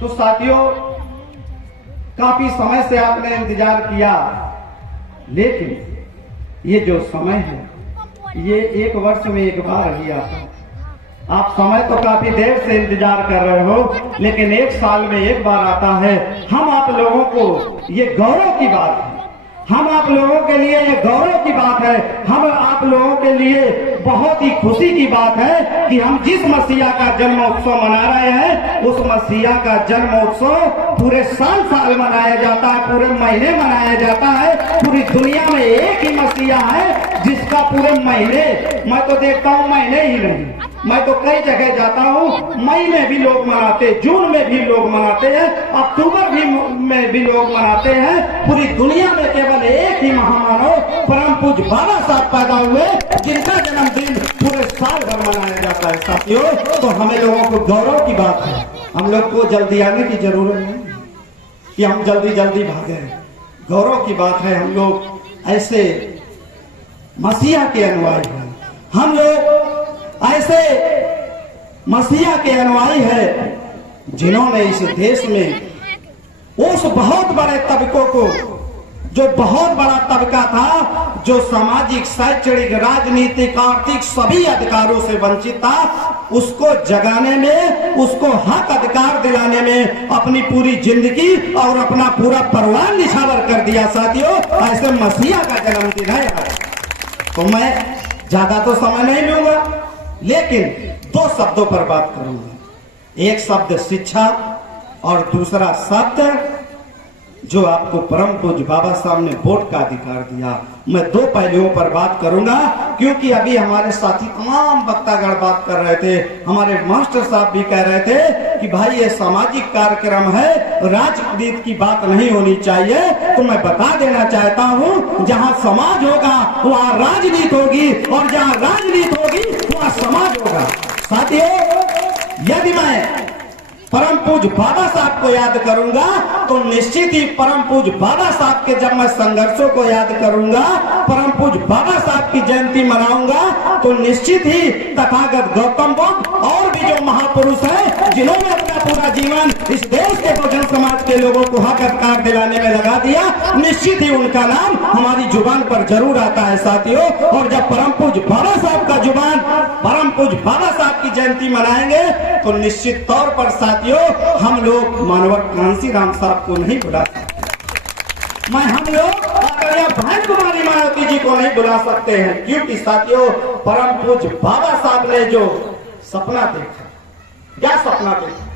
तो साथियों, काफी समय से आपने इंतजार किया, लेकिन ये जो समय है ये एक वर्ष में एक बार ही आता है। आप समय तो काफी देर से इंतजार कर रहे हो, लेकिन एक साल में एक बार आता है। हम आप लोगों को ये गौरव की बात है, हम आप लोगों के लिए ये गौरव की बात है, हम आप लोगों के लिए बहुत ही खुशी की बात है कि हम जिस मसीहा का जन्म उत्सव मना रहे हैं, उस मसीहा का जन्म उत्सव पूरे साल साल मनाया जाता है, पूरे महीने मनाया जाता है। पूरी दुनिया में एक ही मसीहा है जिसका पूरे महीने, मैं तो देखता हूँ महीने ही नहीं, मैं तो कई जगह जाता हूँ, मई में भी लोग मनाते, जून में भी लोग मनाते हैं, अक्टूबर में भी लोग मनाते हैं। पूरी दुनिया में केवल एक ही महामानव परम पूज्य बाबा साहब पैदा हुए, जिनका जन्मदिन पूरे साल भर मनाया जाता है। साथियों, तो हमें लोगों को गौरव की बात है, हम लोग को जल्दी आने की जरूरत नहीं कि हम जल्दी जल्दी भागे। गौरव की बात है, हम लोग ऐसे मसीहा के अनुयायी हैं, हम लोग ऐसे मसीहा के अनुयायी हैं जिन्होंने इस देश में उस बहुत बड़े तबकों को, जो बहुत बड़ा तबका था, जो सामाजिक, शैक्षणिक, राजनीतिक, आर्थिक सभी अधिकारों से वंचित था, उसको जगाने में, उसको हक अधिकार दिलाने में अपनी पूरी जिंदगी और अपना पूरा परिवार निछावर कर दिया। साथियों, ऐसे मसीहा का जन्मदिन है। तो मैं ज्यादा तो समय नहीं लूंगा, लेकिन दो शब्दों पर बात करूंगा। एक शब्द शिक्षा और दूसरा शब्द जो आपको परम पूज्य बाबा साहब ने वोट का अधिकार दिया। मैं दो पहलुओं पर बात करूंगा, क्योंकि अभी हमारे साथी तमाम वक्तागण बात कर रहे थे, हमारे मास्टर साहब भी कह रहे थे कि भाई ये सामाजिक कार्यक्रम है, राजनीति की बात नहीं होनी चाहिए। तो मैं बता देना चाहता हूँ, जहाँ समाज होगा वहाँ राजनीति होगी, और जहाँ राजनीति होगी वहाँ समाज होगा। साथियों, यदि मैं परम पूज्य बाबा साहब को याद करूंगा तो निश्चित ही परम पूज्य बाबा साहब के, जब मैं संघर्षों को याद करूंगा, परम पूज्य बाबा साहब की जयंती मनाऊंगा, तो निश्चित ही तथागत गौतम बुद्ध और भी जो महापुरुष हैं, जिन्होंने अपना पूरा जीवन इस देश के बहुजन समाज के लोगों को हक अधिकार दिलाने में लगा दिया, निश्चित ही उनका नाम हमारी जुबान पर जरूर आता है। साथियों, और जब परम पूज्य बाबा साहब का जुबान, परम पूज्य बाबा साहब की जयंती मनाएंगे, तो निश्चित तौर पर साथियों, हम लोग मानवर कांसी राम साहब को नहीं बुला सकते, हम लोग बहन कुमारी मायावती जी को नहीं बुला सकते हैं, क्योंकि साथियों, परम पूज्य बाबा साहब ने जो सपना देखा, क्या सपना देखा,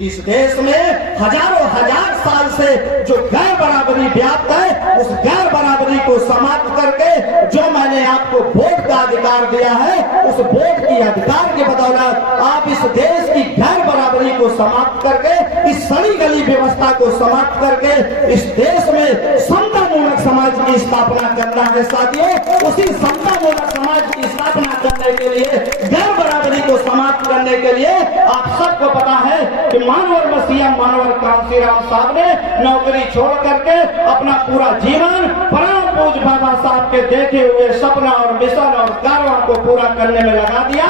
इस देश में हजारों हजार साल से जो गैर बराबरी व्याप्त है, उस गैर बराबरी को समाप्त करके जो मैंने आपको वोट का अधिकार दिया है, उस वोट की अधिकार के बदौलत आप इस देश की गैर बराबरी को समाप्त करके, इस सड़ी गली व्यवस्था को समाप्त करके इस देश में समता मूलक समाज की स्थापना करना है। साथियों, उसी समता मूलक समाज की स्थापना करने के लिए, गैर बराबरी को समाप्त करने के लिए, आप सबको पता है कि मानवर मसीहा, मानवर कांसी राम साहब ने नौकरी छोड़ करके अपना पूरा जीवन परम पूज्य बाबा साहब के देखे हुए सपना और मिशन और कार्यों को पूरा करने में लगा दिया।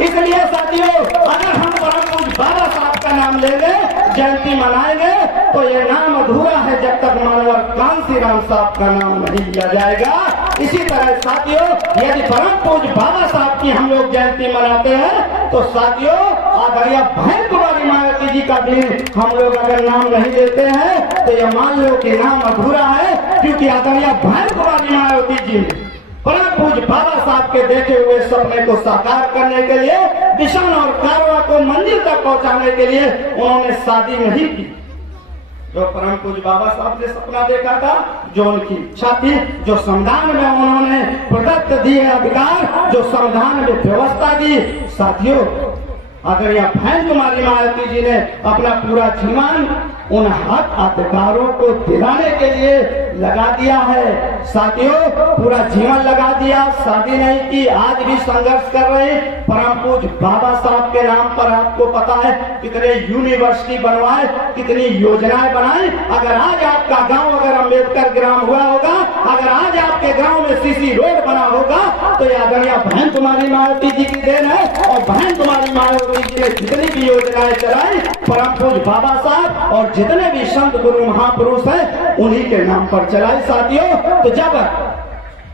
इसलिए साथियों, अगर हम परम पूज्य बाबा साहब का नाम लेंगे, जयंती मनाएंगे, तो ये नाम अधूरा है जब तक मानवर कांसी राम साहब का नाम नहीं लिया जाएगा। इसी तरह साथियों, यदि परम पूज्य बाबा साहब की हम लोग जयंती मनाते हैं, तो साथियों, आदरणीय बहन कुमारी मायावती जी का भी हम लोग अगर नाम नहीं लेते हैं, तो ये मान लो कि नाम अधूरा है, क्योंकि आदरणीय बहन कुमारी मायावती जी परम पूज्य बाबा साहब के देखे हुए सपने को साकार करने के लिए, मिशन और कार्यों को मंजिल तक पहुंचाने के लिए उन्होंने शादी नहीं की। जो परम पूज्य बाबा साहब ने सपना देखा था, जो उनकी इच्छा थी, जो संविधान में उन्होंने प्रदत्त दिए अधिकार, जो संविधान में व्यवस्था दी, साथियों, आदरणीय बहन कुमारी मायावती जी ने अपना पूरा जीवन उन हक अधिकारों को दिलाने के लिए लगा दिया है। साथियों, पूरा जीवन लगा दिया, शादी नहीं की, आज भी संघर्ष कर रहे। परम पूज्य बाबा साहब के नाम पर आपको पता है कितने यूनिवर्सिटी बनवाए, कितनी योजनाएं बनाई। अगर आज आपका गांव अगर अम्बेडकर ग्राम हुआ होगा, अगर आज आपके गांव में सीसी रोड बना होगा तो ये आदरणीय बहन तुम्हारी मायावती जी की देन है, और बहन तुम्हारी मायावती जी ने जितनी भी योजनाएं चलाई परम पूज्य बाबा साहब और जितने भी संत गुरु महापुरुष हैं उन्हीं के नाम पर चलाई। साथियों, तो जब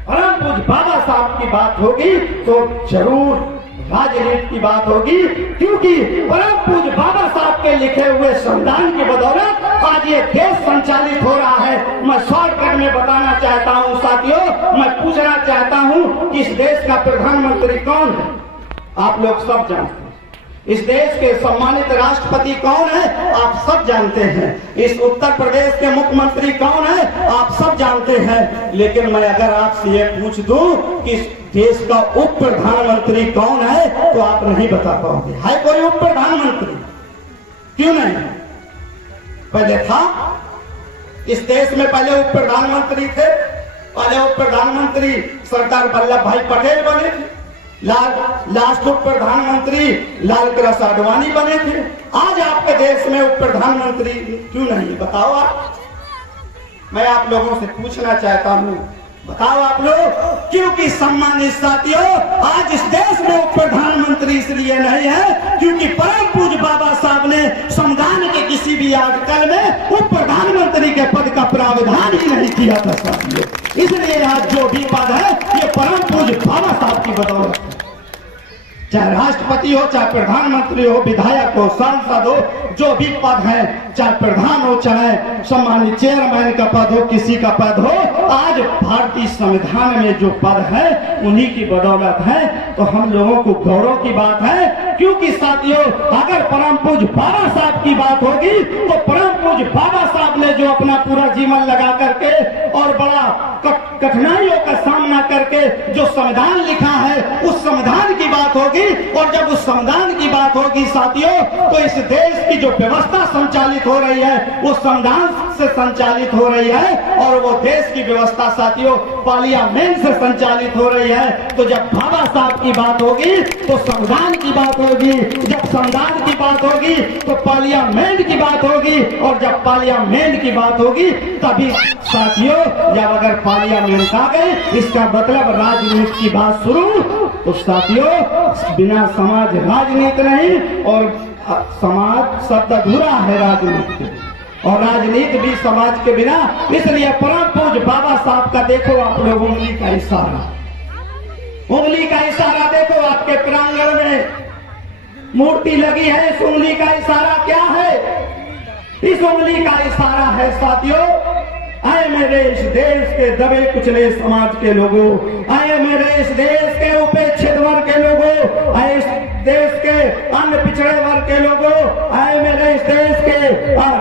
परम पूज्य बाबा साहब की बात होगी तो जरूर राजनीति की बात होगी, क्योंकि परम पूज्य बाबा साहब के लिखे हुए संविधान की बदौलत आज ये देश संचालित हो रहा है। मैं शॉर्टकट में बताना चाहता हूँ साथियों, मैं पूछना चाहता हूँ कि इस देश का प्रधानमंत्री कौन है? आप लोग सब जानते हैं। इस देश के सम्मानित राष्ट्रपति कौन है? आप सब जानते हैं। इस उत्तर प्रदेश के मुख्यमंत्री कौन है? आप सब जानते हैं। लेकिन मैं अगर आपसे ये पूछ दूं कि इस देश का उप प्रधानमंत्री कौन है तो आप नहीं बता पाओगे। है कोई उप प्रधानमंत्री? क्यों नहीं? पहले था इस देश में, पहले उप प्रधानमंत्री थे। पहले उप प्रधानमंत्री सरदार वल्लभ भाई पटेल बने थे। लास्ट उप प्रधानमंत्री लाल कृष्ण आडवाणी बने थे। आज आपके देश में उप प्रधानमंत्री क्यों नहीं? बताओ आप। मैं आप लोगों से पूछना चाहता हूँ, बताओ आप लोग। क्योंकि सम्मानित साथियों, आज इस देश में उप प्रधानमंत्री इसलिए नहीं है क्योंकि परम पूज्य बाबा साहब ने संविधान के किसी भी आर्टिकल में उप प्रधानमंत्री के पद का प्रावधान ही नहीं किया था साथियों। इसलिए आज जो भी पद है ये परम पूज्य बाबा साहब की बदौलत है। चाहे राष्ट्रपति हो, चाहे प्रधानमंत्री हो, विधायक हो, सांसद हो, जो भी पद है, चाहे प्रधान हो, चाहे सम्मानित चेयरमैन का पद हो, किसी का पद हो, आज भारतीय संविधान में जो पद है उन्हीं की बदौलत है। तो हम लोगों को गौरव की बात है, क्योंकि साथियों अगर परम पूज्य बाबा साहब की बात होगी तो परम पूज्य बाबा साहब ने जो अपना पूरा जीवन लगा करके और बड़ा कठिनाइयों का सामना करके जो संविधान लिखा है उस संविधान की बात होगी। और जब उस संविधान की बात होगी साथियों तो इस देश की जो व्यवस्था संचालित हो रही है वो संविधान से संचालित हो रही है, और वो देश की व्यवस्था साथियों पार्लियामेंट से संचालित हो रही है। तो जब बाबा साहब की बात होगी तो संविधान की बात होगी, जब संविधान की बात होगी तो पार्लियामेंट की बात होगी, और जब पार्लियामेंट की बात होगी तभी साथियों जब अगर पार्लियामेंट आ गए इसका मतलब राजनीति की बात शुरू। तो साथियों बिना समाज राजनीति नहीं, और समाज शब्द अधूरा है राजनीति, और राजनीति भी समाज के बिना। इसलिए परम पूज्य बाबा साहब का देखो आप लोग उंगली का इशारा, उंगली का इशारा देखो। आपके प्रांगण में मूर्ति लगी है, इस उंगली का इशारा क्या है? इस उंगली का इशारा है साथियों, आए मेरे इस देश के दबे कुचले समाज के लोगों, आए मेरे इस देश के उपेक्षित वर्ग के लोगों, आए इस देश के अन्य पिछड़े वर्ग के लोगों, आए मेरे इस देश के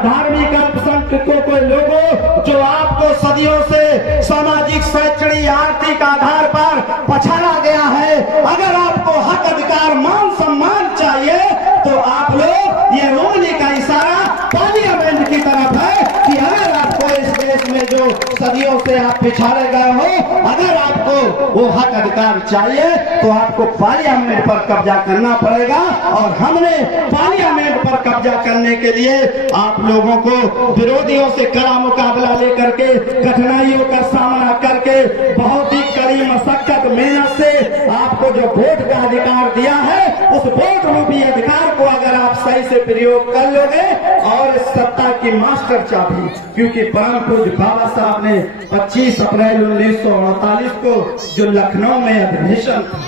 धार्मिक अल्पसंख्यकों के लोगों, जो आपको सदियों से सामाजिक शैक्षणिक आर्थिक आधार पर पछाड़ा गया है। अगर आपको हक अधिकार मान सम्मान चाहिए तो आप लोग ये उंगली का इशारा पार्लियामेंट की तरफ है कि अगर आपको इस देश में जो सदियों से आप पिछाड़े गए हो, अगर आपको वो हक अधिकार चाहिए तो आपको पार्लियामेंट पर कब्जा करना पड़ेगा। और हमने पार्लियामेंट पर कब्जा करने के लिए आप लोगों को विरोधियों से कड़ा मुकाबला लेकर के, कठिनाइयों का सामना करके, बहुत ही कड़ी मशक्कत मेहनत से आपको जो वोट का अधिकार दिया है उस वोट रूपी अधिकार को अगर आप सही से प्रयोग कर लोगे, और सत्ता की मास्टर चाबी, क्योंकि परम पूज्य बाबा साहब ने 25 अप्रैल 1948 को जो लखनऊ में अधिवेशन था,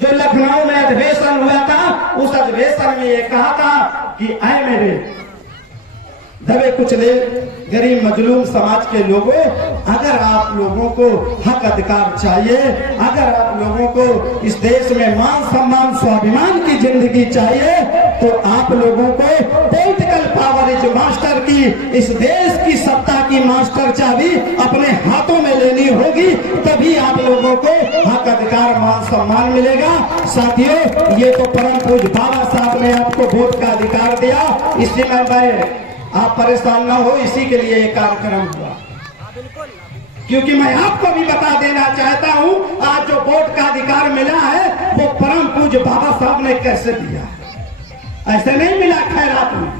जो लखनऊ में अधिवेशन हुआ था, उस अधिवेशन में ये कहा था कि आए मेरे दबे कुचले गरीब मजलूम समाज के लोगों, अगर आप लोगों को हक अधिकार चाहिए, अगर आप लोगों को इस देश में मान सम्मान स्वाभिमान की जिंदगी चाहिए, तो आप लोगों को पॉलिटिकल पावर इज मास्टर की, इस देश की सत्ता की मास्टर चाबी अपने हाथों में लेनी होगी, तभी आप लोगों को हक अधिकार मान सम्मान मिलेगा। साथियों ये तो परम पूज्य बाबा साहब ने आपको वोट का अधिकार दिया, इसलिए मैं आप परेशान ना हो, इसी के लिए ये कार्यक्रम हुआ, क्योंकि मैं आपको भी बता देना चाहता हूं आज जो वोट का अधिकार मिला है वो परम पूज्य बाबा साहब ने कैसे दिया है। ऐसे नहीं मिला खैरात में।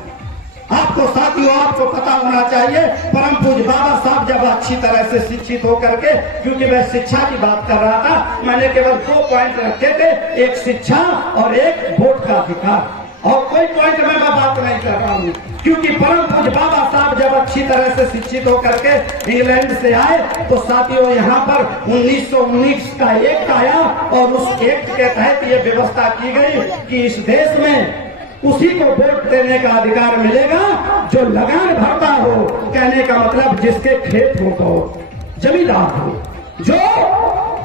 आपको साथियों साथियों आपको पता होना चाहिए, परम पूज्य बाबा साहब जब अच्छी तरह से शिक्षित होकर के, क्योंकि मैं शिक्षा की बात कर रहा था, मैंने केवल 2 पॉइंट रखे थे, एक शिक्षा और एक वोट का अधिकार, और कोई पॉइंट में मैं बात नहीं कर रहा हूँ। क्योंकि परम पूज्य बाबा साहब जब अच्छी तरह से शिक्षित होकर के इंग्लैंड से आए तो साथियों यहाँ पर 1919 का एक्ट आया, और उस एक्ट के तहत ये व्यवस्था की गई कि इस देश में उसी को वोट देने का अधिकार मिलेगा जो लगान भरता हो। कहने का मतलब जिसके खेत हो, जमींदार हो, जो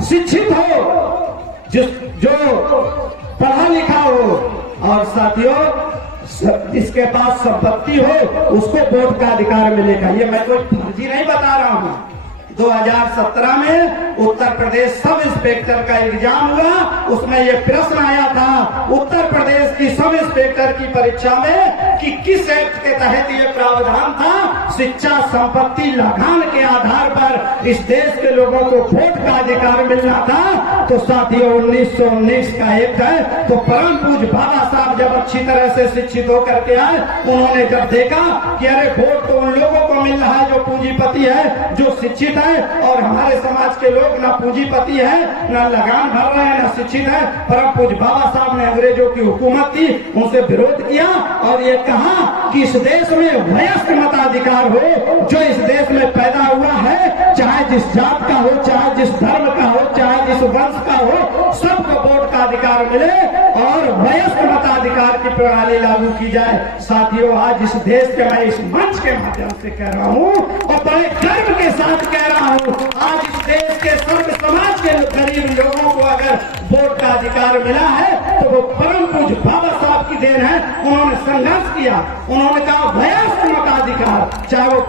शिक्षित हो, जो पढ़ा लिखा हो, और साथियों जिसके पास संपत्ति हो उसको वोट का अधिकार मिलेगा। ये मैं कोई फर्जी नहीं बता रहा हूँ। 2017 में उत्तर प्रदेश सब इंस्पेक्टर का एग्जाम हुआ, उसमें ये प्रश्न आया था उत्तर प्रदेश की सब इंस्पेक्टर की परीक्षा में कि किस एक्ट के तहत ये प्रावधान था शिक्षा संपत्ति लगान के आधार पर इस देश के लोगों को वोट का अधिकार मिलना था। तो साथियों 1919 का एक्ट है। तो परम पूज्य बाबा साहब जब अच्छी तरह से शिक्षित होकर के आए, उन्होंने जब देखा कि अरे वोट तो उन लोगों को मिल रहा है जो पूंजीपति है, जो शिक्षित है, और हमारे समाज के लोग ना पूंजीपति है, ना लगान भर रहे हैं, ना शिक्षित है। परम पूज्य बाबा साहब ने अंग्रेजों की हुकूमत थी, उनसे विरोध किया और ये कहा कि इस देश में वयस्क मताधिकार हो, जो इस देश में पैदा हुआ है, चाहे जिस जात का हो, चाहे जिस धर्म का हो, चाहे जिस वंश का हो, सबको वोट का अधिकार मिले और वयस्क मताधिकार की प्रणाली लागू की जाए। साथियों आज इस देश के, मैं इस मंच के माध्यम से कह रहा हूँ और बड़े गर्व के साथ कह रहा हूँ, आज इस देश के सर्व समाज के गरीब लोगों को अगर वोट का अधिकार मिला है तो वो परम पूज्य बाबा साहब की देन है। उन्होंने संघर्ष किया, उन्होंने कहा वयस्क मताधिकार, चाहे वो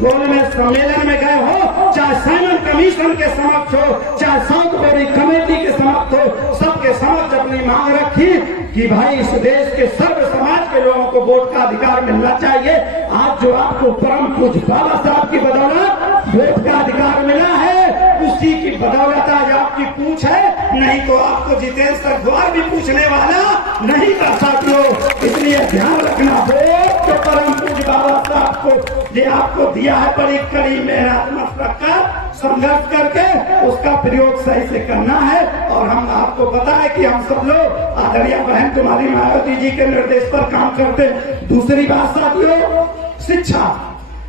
गोल में सम्मेलन में गए हो, चाहे साइमन कमीशन के समक्ष हो, चाहे साउथ बॉडी कमेटी के समक्ष हो, सबके समक्ष अपनी मांग रखी कि भाई इस देश के सर्व समाज के लोगों को वोट का अधिकार मिलना चाहिए। आज जो आपको परम पूज्य बाबा साहब की बदौलत वोट का अधिकार मिला है, उसी की बदौलत आज आपकी पूछ है, नहीं तो आपको जितेंद्र सरद्वार भी पूछने वाला नहीं था। साथियों इसलिए ध्यान रखना, वोट तो परम पूज्य बाबा साहब को ये आपको दिया है, बड़ी कड़ी मेहनत मशक्कत कर संघर्ष करके उसका प्रयोग सही से करना है। और हम आपको पता है कि हम सब लोग आदरणीय बहन कुमारी मायावती जी के निर्देश पर काम करते। दूसरी बात साथियों, शिक्षा,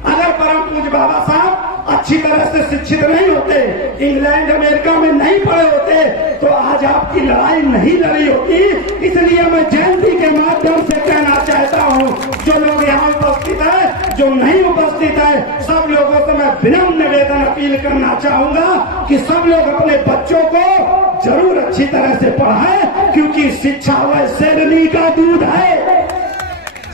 अगर परम पूज्य बाबा साहब अच्छी तरह से शिक्षित नहीं होते, इंग्लैंड अमेरिका में नहीं पढ़े होते, तो आज आपकी लड़ाई नहीं लड़ी होती। इसलिए मैं जयंती के माध्यम से कहना चाहता हूँ, जो लोग यहाँ उपस्थित है, जो नहीं उपस्थित है, सब लोगों से मैं विनम्र निवेदन अपील करना चाहूंगा कि सब लोग अपने बच्चों को जरूर अच्छी तरह से पढ़ाएं, क्योंकि शिक्षा वह शेरनी का दूध है,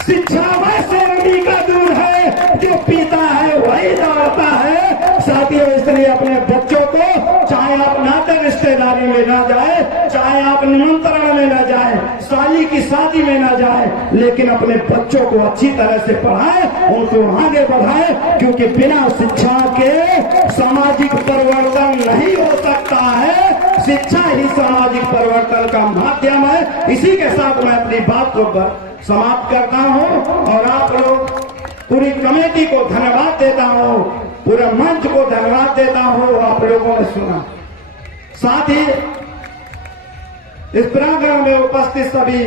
शिक्षा वह शेरनी का दूध है, जो पीता है वही दौड़ता है। साथियों इसलिए अपने बच्चों को, चाहे आप नाते रिश्तेदारी में ना जाए, चाहे आप निमंत्रण में ना जाए, साली की शादी में ना जाए, लेकिन अपने बच्चों को अच्छी तरह से पढ़ाए, उनको आगे बढ़ाए, क्योंकि बिना शिक्षा के सामाजिक परिवर्तन नहीं हो सकता है। शिक्षा ही सामाजिक परिवर्तन का माध्यम है। इसी के साथ मैं अपनी बात को समाप्त करता हूँ और आप लोग पूरी कमेटी को धन्यवाद देता हूँ, पूरे मंच को धन्यवाद देता हूँ। आप लोगों ने सुना, साथ ही इस प्रांगण में उपस्थित सभी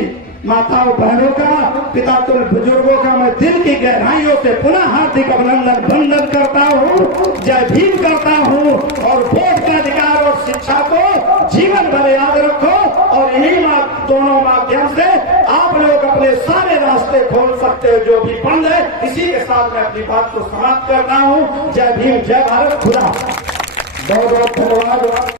माताओं बहनों का, पिता तुल्य बुजुर्गों का मैं दिल की गहराइयों से पुनः हार्दिक अभिनंदन वंदन करता हूँ, जय भीम करता हूँ। और वोट का अधिकार और शिक्षा को जीवन भर याद रखो, और इन्हीं दोनों माध्यम से आप लोग अपने सारे रास्ते खोल सकते हो जो भी बंद है। इसी के साथ मैं अपनी बात को समाप्त करता हूँ। जय भीम, जय भारत, खुदा बहुत बहुत धन्यवाद।